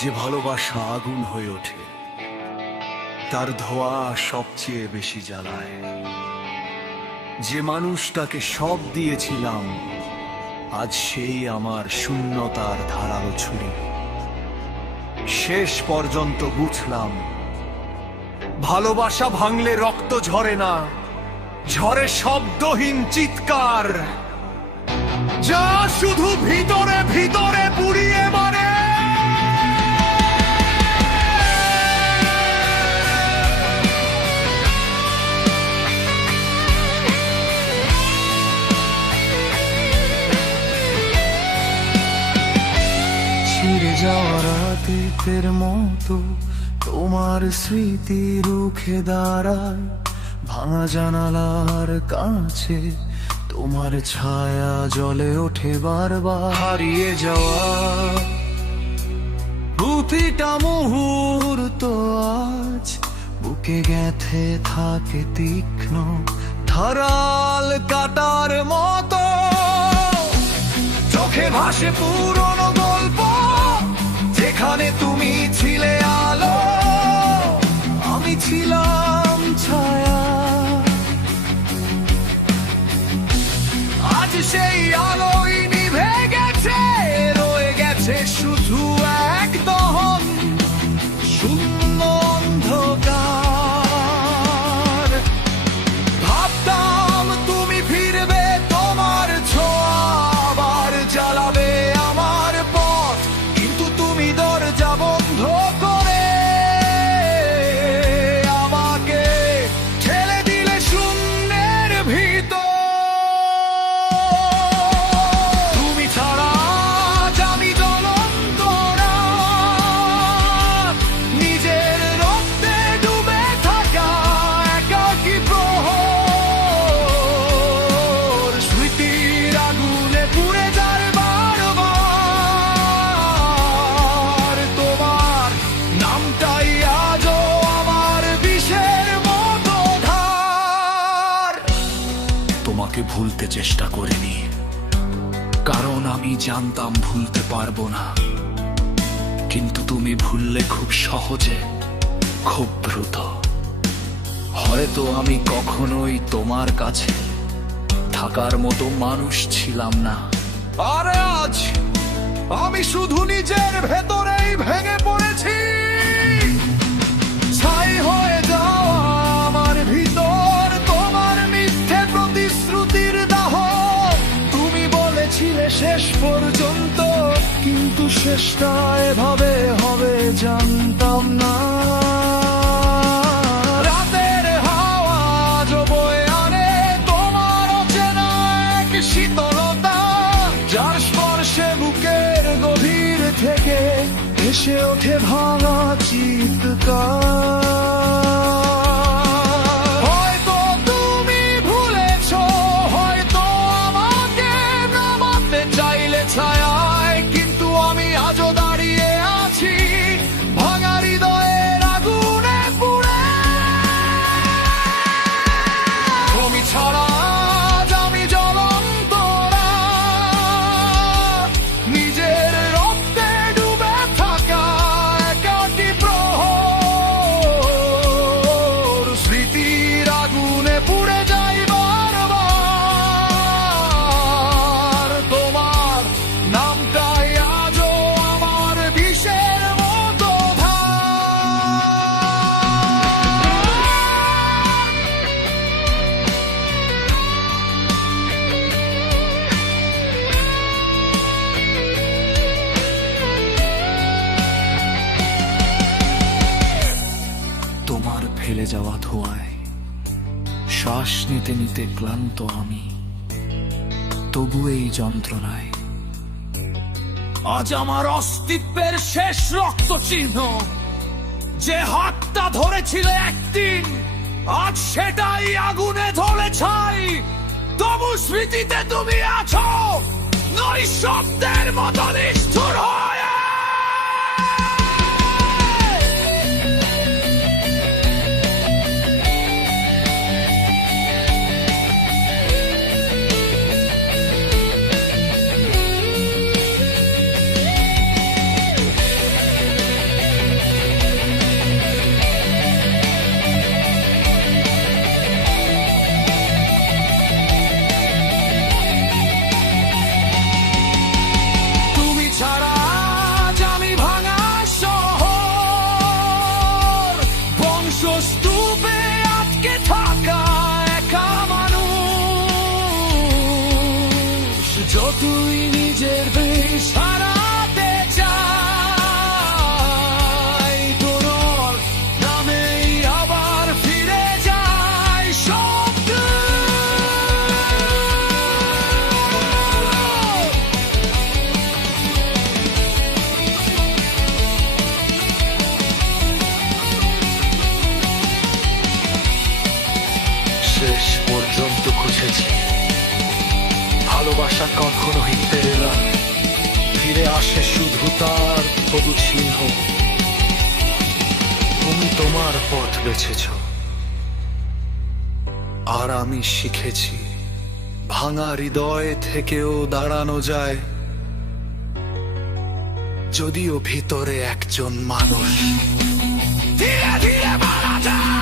যে ভালোবাসা আগুন হয়ে ওঠে, তার ধোঁয়া সবচেয়ে বেশি জ্বালায়। যে মানুষটাকে সব দিয়েছিলাম, আজ সেই আমার শূন্যতার ধারালো ছুরি। শেষ পর্যন্ত বুঝলাম, ভালোবাসা ভাঙলে রক্ত ঝরে না, ঝরে শব্দহীন চিৎকার, যা শুধু ভিতরে ভিতরে পুড়িয়ে মারে। ছিঁড়ে যাওয়া রাতের মতো তোমার স্মৃতি রুখে দাঁড়ায়, ভাঙা জানালার কাছে তোমার ছায়া জ্বলে ওঠে বারবার। হারিয়ে যাওয়া প্রতিটা মুহূর্ত আজ বুকে গেঁথে থাকে তীক্ষ্ণ ধারাল কাটার মতো। চোখে ভাসে পুরনো গল্প, যেখানে তুমি ছিলে আলো, আমি ছিলাম ছায়া। আজ সেই আলোই নিভে গেছে, রয়ে গেছে শুধু এক দহন শূন্য অন্ধকার। ভাবতাম তুমি ফিরবে, তোমার ছোঁয়া আবার জ্বালাবে আমার পথ, কিন্তু তুমি দরজা বন্ধ করে আমাকে ঠেলে দিলে শূন্যের ভিতর। তুমি ছাড়া আজ আমি জ্বলন্ত রাত, নিজের রক্তে ডুবে থাকা একাকী প্রহর, স্মৃতির আগুনে পুড়ে যায় বারবার। তোমার নামটাই আজও আমার বিষের মতো ধার। তোমাকে ভুলতে চেষ্টা করিনি, কারণ আমি জানতাম ভুলতে পারবো না, কিন্তু তুমি ভুললে খুব সহজে, খুব দ্রুত। হয়তো আমি কখনোই তোমার কাছে থাকার মতো মানুষ ছিলাম না। আর আজ আমি শুধু নিজের ভেতরেই ভেঙে পড়েছি। ছাই হয়ে যাওয়া আমার ভিতর তোমার মিথ্যে প্রতিশ্রুতির দাহ। তুমি বলেছিলে শেষ পর্যন্ত, কিন্তু শেষটা এভাবে হবে জানতাম না। রাতের হাওয়া আজ বয়ে আনে তোমার অচেনা এক শীতলতা, যার স্পর্শে বুকের গভীর থেকে ভেসে ওঠে ভাঙা চিৎকার। হয়তো তুমি ভুলেছো, হয়তো আমাকে নামাতে চাইলে ছায়ায়, কিন্তু আমি আজও দাঁড়িয়ে আছি ভাঙা হৃদয়ের আগুনে পুড়ে। তুমি ছাড়া আজ আমি জ্বলন্ত রাত, নিজের রক্তে ডুবে থাকা একাকী প্রহর, স্মৃতির আগুনে পুড়ে যাই বারবার। তোমার নামটাই আজও আমার বিষের মতো তোমার ফেলে যাওয়া ধোঁয়ায় শ্বাস নিতে নিতে ক্লান্ত আমি, তবু এই যন্ত্রণায় আজ আমার অস্তিত্বের শেষ রক্ত চিহ্ন। যে হাতটা ধরেছিল একদিন, আজ সেটাই আগুনে ধরে ছাই। তবু স্মৃতিতে তুমি আছো, নৈঃশব্দের মতো নিষ্ঠুর হয়ে। কখনো ফিরে না, ফিরে আসে শুধু তার তবু চিহ্ন। তুমি তোমার পথ বেছেছ, আর আমি শিখেছি ভাঙা হৃদয় থেকেও দাঁড়ানো যায়, যদিও ভিতরে একজন মানুষ ধীরে ধীরে মারা যায়।